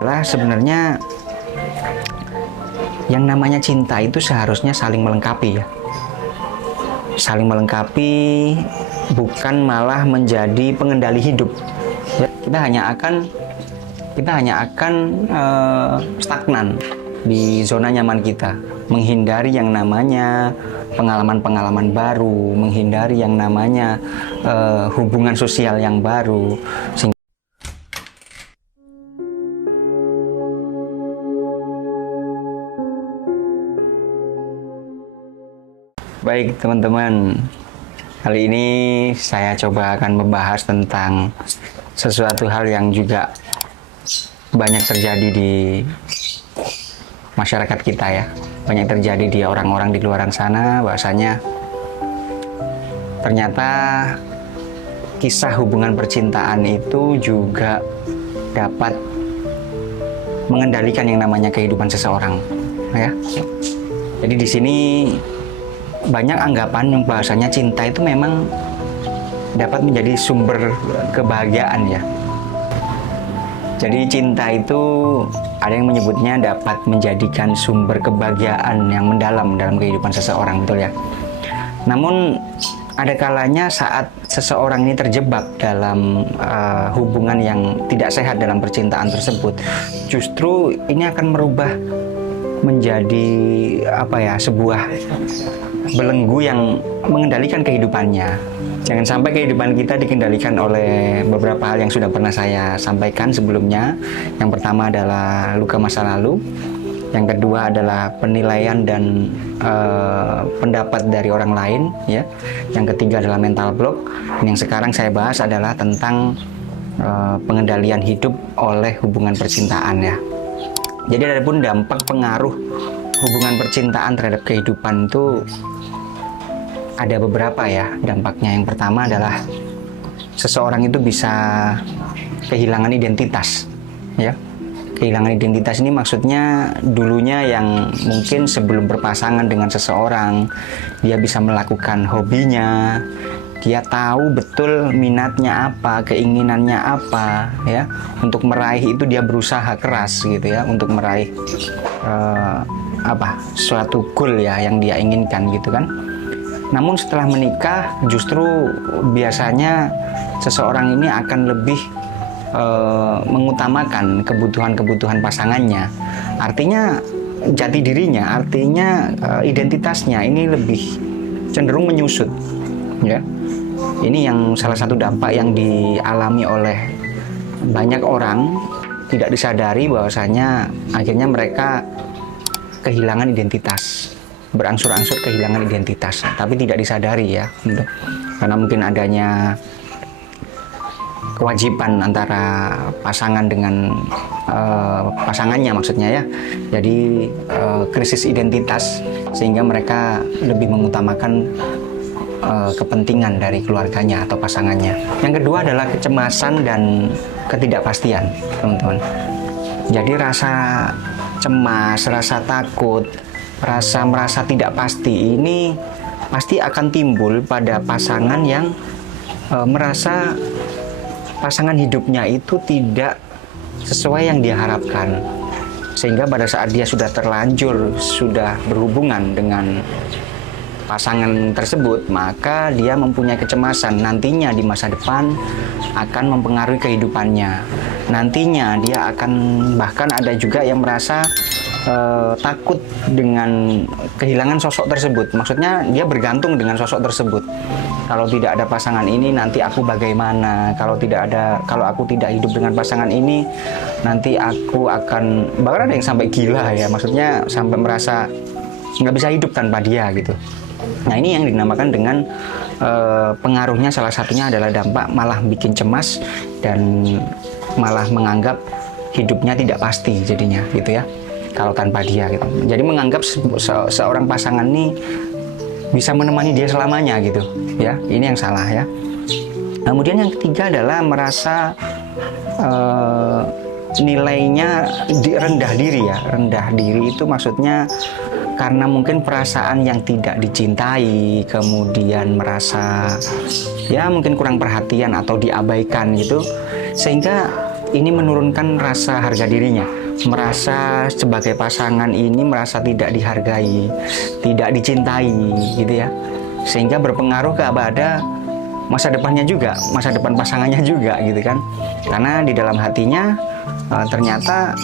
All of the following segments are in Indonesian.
Lah sebenarnya yang namanya cinta itu seharusnya saling melengkapi ya. Saling melengkapi, bukan malah menjadi pengendali hidup. Ya, kita hanya akan stagnan di zona nyaman kita, menghindari yang namanya pengalaman-pengalaman baru, menghindari yang namanya hubungan sosial yang baru. Baik teman-teman, kali ini saya coba akan membahas tentang sesuatu hal yang juga banyak terjadi di masyarakat kita ya. Banyak terjadi di orang-orang di luar sana, bahwasanya ternyata kisah hubungan percintaan itu juga dapat mengendalikan yang namanya kehidupan seseorang ya. Jadi di sini banyak anggapan yang bahasanya cinta itu memang dapat menjadi sumber kebahagiaan ya. Jadi cinta itu ada yang menyebutnya dapat menjadikan sumber kebahagiaan yang mendalam dalam kehidupan seseorang, betul ya. Namun ada kalanya saat seseorang ini terjebak dalam hubungan yang tidak sehat dalam percintaan tersebut, justru ini akan merubah menjadi sebuah belenggu yang mengendalikan kehidupannya. Jangan sampai kehidupan kita dikendalikan oleh beberapa hal yang sudah pernah saya sampaikan sebelumnya. Yang pertama adalah luka masa lalu, yang kedua adalah penilaian dan pendapat dari orang lain ya. Yang ketiga adalah mental block. Dan yang sekarang saya bahas adalah tentang pengendalian hidup oleh hubungan percintaan ya. Jadi ada pun dampak pengaruh hubungan percintaan terhadap kehidupan itu ada beberapa ya dampaknya. Yang pertama adalah seseorang itu bisa kehilangan identitas ya. Kehilangan identitas ini maksudnya dulunya yang mungkin sebelum berpasangan dengan seseorang dia bisa melakukan hobinya, dia tahu betul minatnya apa, keinginannya apa ya. Untuk meraih itu dia berusaha keras gitu ya, untuk meraih suatu goal ya yang dia inginkan gitu kan. Namun setelah menikah justru biasanya seseorang ini akan lebih mengutamakan kebutuhan-kebutuhan pasangannya. Artinya jati dirinya, artinya identitasnya ini lebih cenderung menyusut ya. Ini yang salah satu dampak yang dialami oleh banyak orang, tidak disadari bahwasanya akhirnya mereka kehilangan identitas, berangsur-angsur kehilangan identitas, tapi tidak disadari ya, karena mungkin adanya kewajiban antara pasangan dengan pasangannya maksudnya ya. Jadi krisis identitas sehingga mereka lebih mengutamakan kepentingan dari keluarganya atau pasangannya. Yang kedua adalah kecemasan dan ketidakpastian, teman-teman. Jadi rasa cemas, rasa takut, rasa merasa tidak pasti ini pasti akan timbul pada pasangan yang merasa pasangan hidupnya itu tidak sesuai yang dia harapkan. Sehingga pada saat dia sudah terlanjur, sudah berhubungan dengan pasangan tersebut, maka dia mempunyai kecemasan nantinya di masa depan akan mempengaruhi kehidupannya. Nantinya dia akan, bahkan ada juga yang merasa takut dengan kehilangan sosok tersebut. Maksudnya dia bergantung dengan sosok tersebut. Kalau tidak ada pasangan ini nanti aku bagaimana? Kalau aku tidak hidup dengan pasangan ini nanti aku akan, bahkan ada yang sampai gila ya. Maksudnya sampai merasa nggak bisa hidup tanpa dia gitu. Nah ini yang dinamakan dengan pengaruhnya, salah satunya adalah dampak malah bikin cemas dan malah menganggap hidupnya tidak pasti jadinya gitu ya, kalau tanpa dia gitu. Jadi menganggap seorang pasangan ini bisa menemani dia selamanya gitu ya. Ini yang salah ya. Kemudian yang ketiga adalah merasa nilainya rendah diri ya. Rendah diri itu maksudnya karena mungkin perasaan yang tidak dicintai, kemudian merasa ya mungkin kurang perhatian atau diabaikan gitu, sehingga ini menurunkan rasa harga dirinya, merasa sebagai pasangan ini merasa tidak dihargai, tidak dicintai gitu ya, sehingga berpengaruh kepada masa depannya juga, masa depan pasangannya juga gitu kan, karena di dalam hatinya ternyata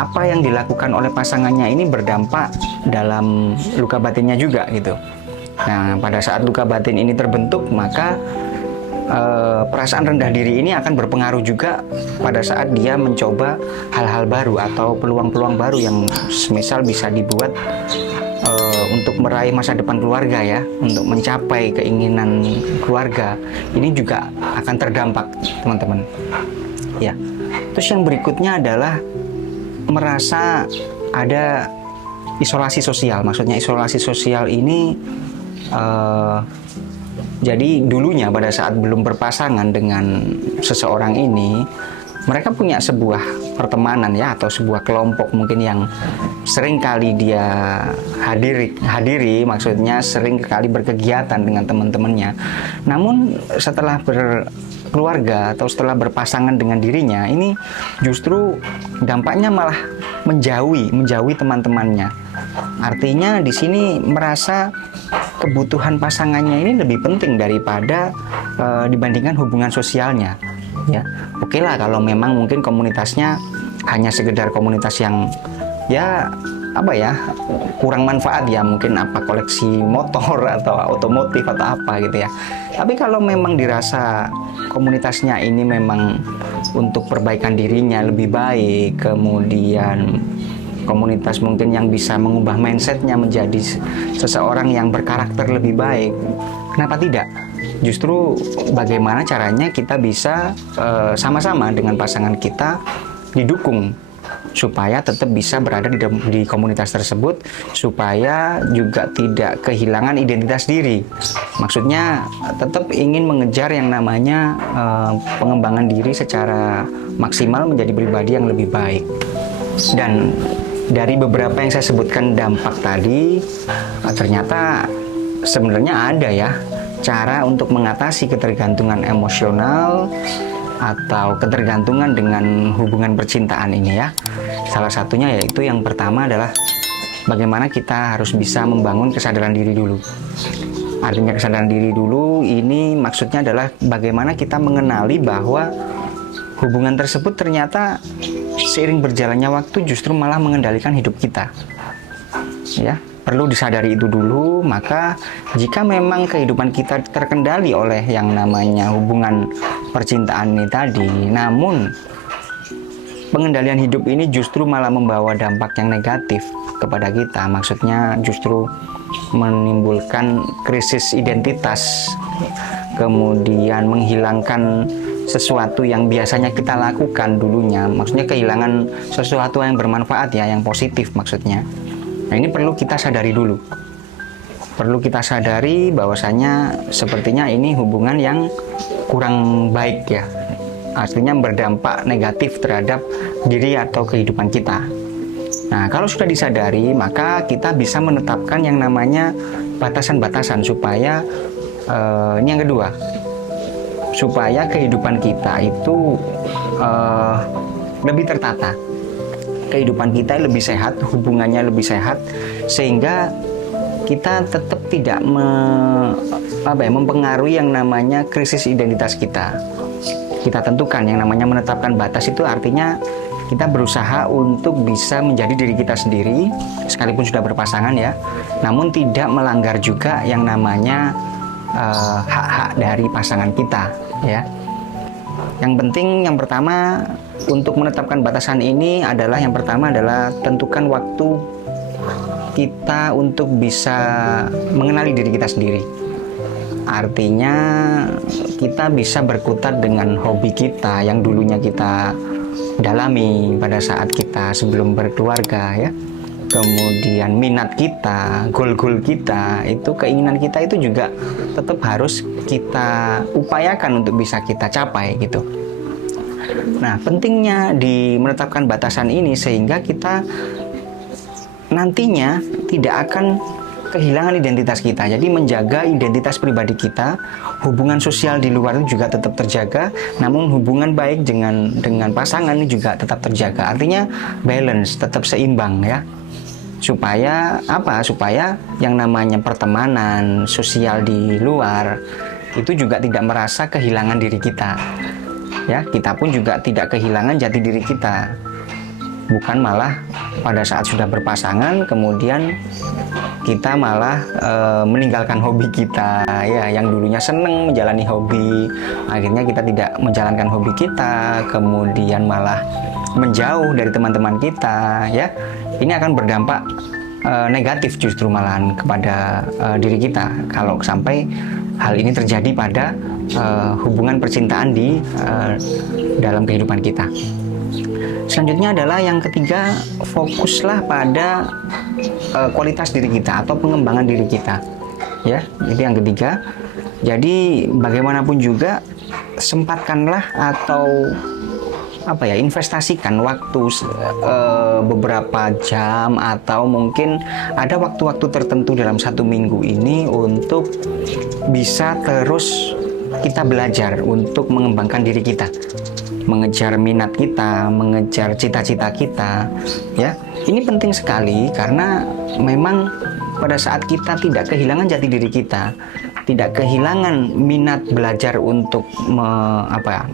apa yang dilakukan oleh pasangannya ini berdampak dalam luka batinnya juga gitu. Nah, pada saat luka batin ini terbentuk, maka perasaan rendah diri ini akan berpengaruh juga pada saat dia mencoba hal-hal baru atau peluang-peluang baru yang semisal bisa dibuat untuk meraih masa depan keluarga ya, untuk mencapai keinginan keluarga. Ini juga akan terdampak, teman-teman. Ya. Terus yang berikutnya adalah merasa ada isolasi sosial. Maksudnya isolasi sosial ini jadi dulunya pada saat belum berpasangan dengan seseorang ini, mereka punya sebuah pertemanan ya, atau sebuah kelompok mungkin yang sering kali dia hadiri, maksudnya sering kali berkegiatan dengan teman-temannya. Namun setelah berkeluarga atau setelah berpasangan dengan dirinya, ini justru dampaknya malah menjauhi teman-temannya. Artinya di sini merasa kebutuhan pasangannya ini lebih penting daripada dibandingkan hubungan sosialnya. Ya, oke lah kalau memang mungkin komunitasnya hanya sekedar komunitas yang ya apa ya, kurang manfaat ya, mungkin apa koleksi motor atau otomotif atau apa gitu ya. Tapi kalau memang dirasa komunitasnya ini memang untuk perbaikan dirinya lebih baik, kemudian komunitas mungkin yang bisa mengubah mindsetnya menjadi seseorang yang berkarakter lebih baik, kenapa tidak? Justru bagaimana caranya kita bisa sama-sama dengan pasangan kita didukung supaya tetap bisa berada di komunitas tersebut, supaya juga tidak kehilangan identitas diri. Maksudnya tetap ingin mengejar yang namanya pengembangan diri secara maksimal menjadi pribadi yang lebih baik. Dan dari beberapa yang saya sebutkan dampak tadi, ternyata sebenarnya ada ya cara untuk mengatasi ketergantungan emosional atau ketergantungan dengan hubungan percintaan ini ya. Salah satunya yaitu yang pertama adalah bagaimana kita harus bisa membangun kesadaran diri dulu. Artinya kesadaran diri dulu ini maksudnya adalah bagaimana kita mengenali bahwa hubungan tersebut ternyata seiring berjalannya waktu justru malah mengendalikan hidup kita. Ya, perlu disadari itu dulu. Maka jika memang kehidupan kita terkendali oleh yang namanya hubungan percintaan ini tadi, namun pengendalian hidup ini justru malah membawa dampak yang negatif kepada kita. Maksudnya justru menimbulkan krisis identitas, kemudian menghilangkan sesuatu yang biasanya kita lakukan dulunya, maksudnya kehilangan sesuatu yang bermanfaat ya, yang positif maksudnya. Nah, ini perlu kita sadari dulu. Perlu kita sadari bahwasanya sepertinya ini hubungan yang kurang baik ya. Artinya berdampak negatif terhadap diri atau kehidupan kita. Nah, kalau sudah disadari, maka kita bisa menetapkan yang namanya batasan-batasan supaya ini yang kedua, supaya kehidupan kita itu lebih tertata, kehidupan kita lebih sehat, hubungannya lebih sehat, sehingga kita tetap tidak mempengaruhi yang namanya krisis identitas kita. Kita tentukan yang namanya menetapkan batas itu artinya kita berusaha untuk bisa menjadi diri kita sendiri sekalipun sudah berpasangan ya, namun tidak melanggar juga yang namanya hak-hak dari pasangan kita ya. Yang penting yang pertama untuk menetapkan batasan ini adalah yang pertama adalah tentukan waktu kita untuk bisa mengenali diri kita sendiri. Artinya kita bisa berkutat dengan hobi kita yang dulunya kita dalami pada saat kita sebelum berkeluarga ya. Kemudian minat kita, goal-goal kita, itu keinginan kita itu juga tetap harus kita upayakan untuk bisa kita capai gitu. Nah, pentingnya di menetapkan batasan ini sehingga kita nantinya tidak akan kehilangan identitas kita. Jadi menjaga identitas pribadi kita, hubungan sosial di luar itu juga tetap terjaga, namun hubungan baik dengan pasangan ini juga tetap terjaga. Artinya balance, tetap seimbang ya. Supaya apa? Supaya yang namanya pertemanan sosial di luar itu juga tidak merasa kehilangan diri kita. Ya, kita pun juga tidak kehilangan jati diri kita. Bukan malah pada saat sudah berpasangan kemudian kita malah meninggalkan hobi kita ya, yang dulunya seneng menjalani hobi, akhirnya kita tidak menjalankan hobi kita, kemudian malah menjauh dari teman-teman kita ya. Ini akan berdampak negatif justru malahan kepada diri kita kalau sampai hal ini terjadi pada hubungan percintaan di dalam kehidupan kita. Selanjutnya adalah yang ketiga, fokuslah pada kualitas diri kita atau pengembangan diri kita. Ya, itu yang ketiga. Jadi bagaimanapun juga sempatkanlah atau investasikan waktu beberapa jam atau mungkin ada waktu-waktu tertentu dalam 1 minggu ini untuk bisa terus kita belajar untuk mengembangkan diri kita, mengejar minat kita, mengejar cita-cita kita ya. Ini penting sekali karena memang pada saat kita tidak kehilangan jati diri kita, tidak kehilangan minat belajar untuk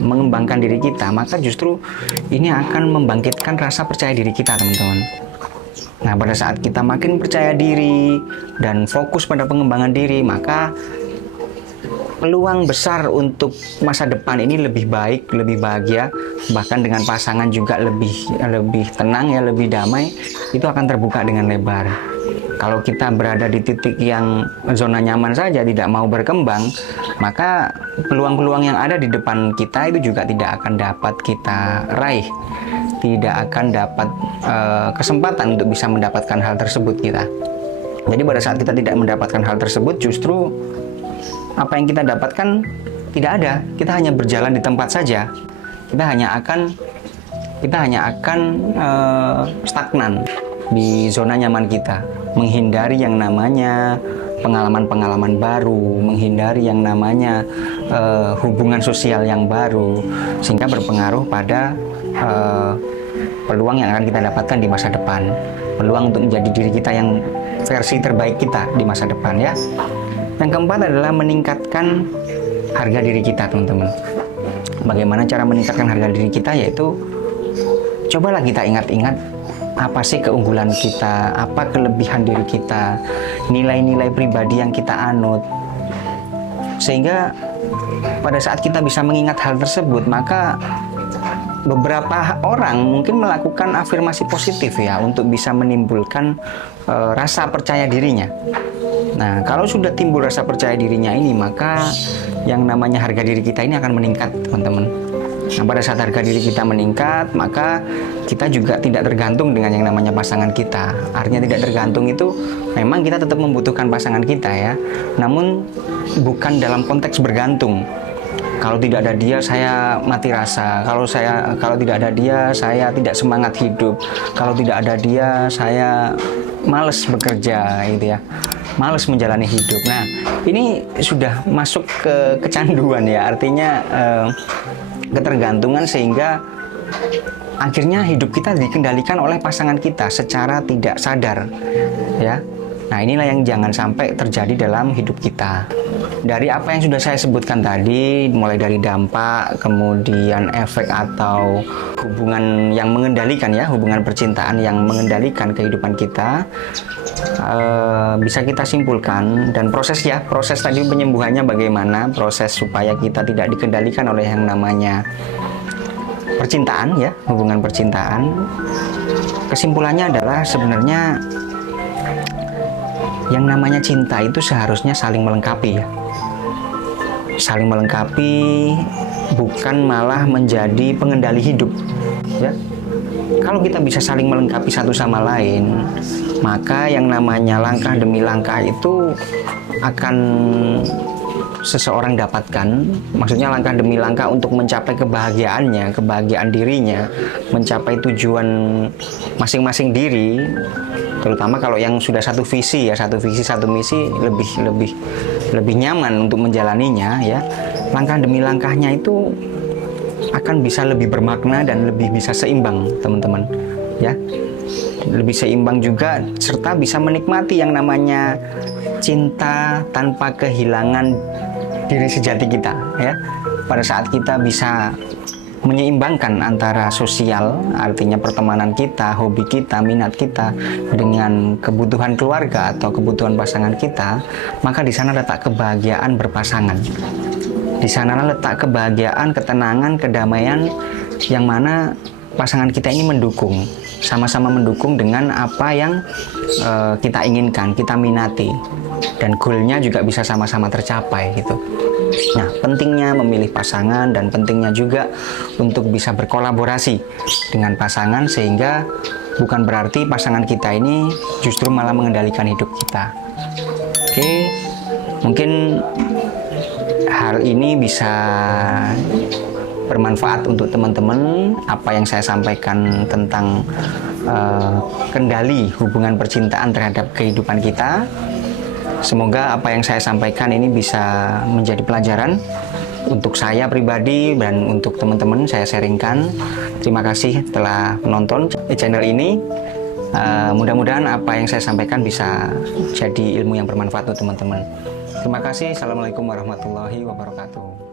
mengembangkan diri kita, maka justru ini akan membangkitkan rasa percaya diri kita, teman-teman. Nah, pada saat kita makin percaya diri dan fokus pada pengembangan diri, maka peluang besar untuk masa depan ini lebih baik, lebih bahagia, bahkan dengan pasangan juga lebih tenang ya, lebih damai, itu akan terbuka dengan lebar. Kalau kita berada di titik yang zona nyaman saja, tidak mau berkembang, maka peluang-peluang yang ada di depan kita itu juga tidak akan dapat kita raih, tidak akan dapat kesempatan untuk bisa mendapatkan hal tersebut kita. Jadi pada saat kita tidak mendapatkan hal tersebut, justru apa yang kita dapatkan tidak ada. Kita hanya berjalan di tempat saja. Kita hanya akan stagnan di zona nyaman kita, menghindari yang namanya pengalaman-pengalaman baru, menghindari yang namanya hubungan sosial yang baru, sehingga berpengaruh pada peluang yang akan kita dapatkan di masa depan, peluang untuk menjadi diri kita yang versi terbaik kita di masa depan ya. Yang keempat adalah meningkatkan harga diri kita, teman-teman. Bagaimana cara meningkatkan harga diri kita? Yaitu cobalah kita ingat-ingat apa sih keunggulan kita, apa kelebihan diri kita, nilai-nilai pribadi yang kita anut. Sehingga pada saat kita bisa mengingat hal tersebut, maka beberapa orang mungkin melakukan afirmasi positif ya untuk bisa menimbulkan rasa percaya dirinya. Nah, kalau sudah timbul rasa percaya dirinya ini, maka yang namanya harga diri kita ini akan meningkat, teman-teman. Nah, pada saat harga diri kita meningkat, maka kita juga tidak tergantung dengan yang namanya pasangan kita. Artinya tidak tergantung itu memang kita tetap membutuhkan pasangan kita ya. Namun bukan dalam konteks bergantung. Kalau tidak ada dia saya mati rasa. Kalau tidak ada dia saya tidak semangat hidup. Kalau tidak ada dia saya malas bekerja gitu ya. Malas menjalani hidup. Nah, ini sudah masuk ke kecanduan ya. Artinya ketergantungan, sehingga akhirnya hidup kita dikendalikan oleh pasangan kita secara tidak sadar ya. Nah, inilah yang jangan sampai terjadi dalam hidup kita. Dari apa yang sudah saya sebutkan tadi, mulai dari dampak, kemudian efek atau hubungan yang mengendalikan ya, hubungan percintaan yang mengendalikan kehidupan kita, bisa kita simpulkan. Dan proses tadi penyembuhannya bagaimana, proses supaya kita tidak dikendalikan oleh yang namanya percintaan ya, hubungan percintaan. Kesimpulannya adalah sebenarnya yang namanya cinta itu seharusnya saling melengkapi ya. Saling melengkapi, bukan malah menjadi pengendali hidup ya. Kalau kita bisa saling melengkapi satu sama lain, maka yang namanya langkah demi langkah itu akan seseorang dapatkan, maksudnya langkah demi langkah untuk mencapai kebahagiaannya, kebahagiaan dirinya, mencapai tujuan masing-masing diri, terutama kalau yang sudah satu visi ya, satu visi satu misi, lebih nyaman untuk menjalaninya ya. Langkah demi langkahnya itu akan bisa lebih bermakna dan lebih bisa seimbang, teman-teman ya. Lebih seimbang juga, serta bisa menikmati yang namanya cinta tanpa kehilangan diri sejati kita ya. Pada saat kita bisa menyeimbangkan antara sosial, artinya pertemanan kita, hobi kita, minat kita dengan kebutuhan keluarga atau kebutuhan pasangan kita, maka di sana letak kebahagiaan berpasangan. Di sana letak kebahagiaan, ketenangan, kedamaian yang mana pasangan kita ini mendukung, sama-sama mendukung dengan apa yang kita inginkan, kita minati, dan goalnya juga bisa sama-sama tercapai gitu. Nah, pentingnya memilih pasangan dan pentingnya juga untuk bisa berkolaborasi dengan pasangan, sehingga bukan berarti pasangan kita ini justru malah mengendalikan hidup kita. Oke, mungkin hal ini bisa bermanfaat untuk teman-teman, apa yang saya sampaikan tentang kendali hubungan percintaan terhadap kehidupan kita. Semoga apa yang saya sampaikan ini bisa menjadi pelajaran untuk saya pribadi dan untuk teman-teman saya sharingkan. Terima kasih telah menonton channel ini. Mudah-mudahan apa yang saya sampaikan bisa jadi ilmu yang bermanfaat untuk teman-teman. Terima kasih. Assalamualaikum warahmatullahi wabarakatuh.